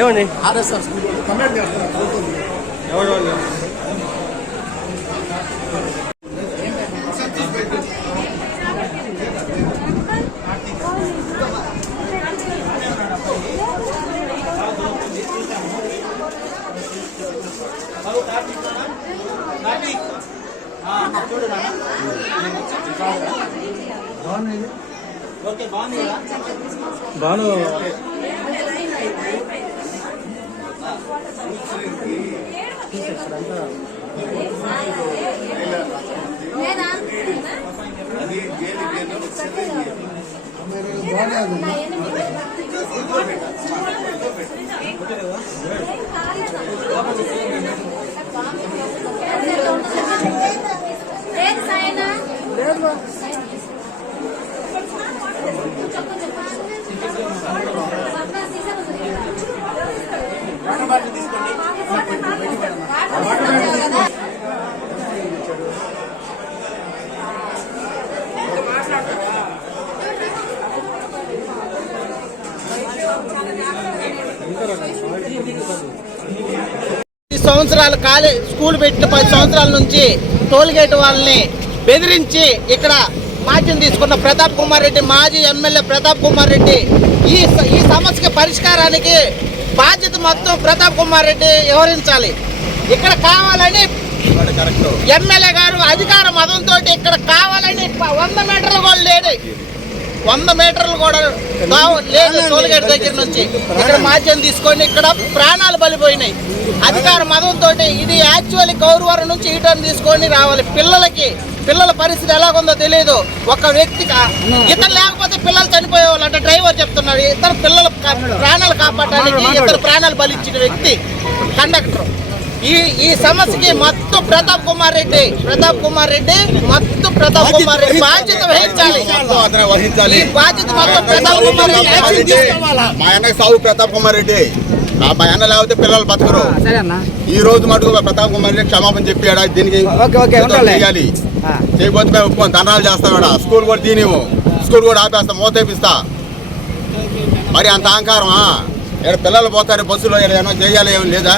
ఏమండి RSR school complaint చేస్తున్నారు. ఎవరు బాను సంవత్సరాలు స్కూల్ పెట్టిన 10 సంవత్సరాల నుంచి టోల్ గేట్ వాళ్ళని బెదిరించి ఇక్కడ మాధ్యం తీసుకున్న ప్రతాప్ కుమార్ రెడ్డి, మాజీ ఎమ్మెల్యే ప్రతాప్ కుమార్ రెడ్డి ఈ సమస్యకి పరిష్కారానికి బాధ్యత మొత్తం ప్రతాప్ కుమార్ రెడ్డి వ్యవహరించాలి. ఇక్కడ కావాలని ఎమ్మెల్యే గారు అధికార మతంతో ఇక్కడ కావాలని 100 మీటర్లు కూడా లేదు, 100 మీటర్లు కూడా లేదు టోల్ గేట్ దగ్గర నుంచి. ఇక్కడ మాధ్యం తీసుకొని ఇక్కడ ప్రాణాలు బలిపోయినాయి అధికార మతంతో. ఇది యాక్చువల్లీ గౌరవరం నుంచి ఈటర్న్ తీసుకొని రావాలి. పిల్లల పరిస్థితి ఎలాగుందో తెలియదు. ఒక వ్యక్తి ఇతను లేకపోతే పిల్లలు చనిపోయేవాళ్ళు అంటే డ్రైవర్ చెప్తున్నాడు. ఇతరు పిల్లల ప్రాణాలు కాపాడడానికి ఇతరు ప్రాణాలు బలిచ్చిన వ్యక్తి కండక్టర్. ఈ సమస్యకి మొత్తం ప్రతాప్ కుమార్ రెడ్డి బాధ్యత వహించాలి. బాధ్యత మొత్తం ప్రతాప్ కుమార్ రెడ్డి. మా అన్న సాగు ప్రతాప్ కుమార్ రెడ్డి, మా అన్న లేకపోతే పిల్లలు బతకరు. ఈ రోజు మటుకు ప్రతాప్ కుమార్ రెడ్డి క్షమాపణ చెప్పాడా దీనికి చేయాలి. చేయబోతే మేము ఒప్పుకొని దండాలు చేస్తాం. స్కూల్ కూడా తీనివు, స్కూల్ కూడా ఆపేస్తాం, మోతేపిస్తా. మరి అంత అహంకారం. ఇక్కడ పిల్లలు పోతారు బస్సులో, ఏమైనా చేయాలి ఏమి లేదా?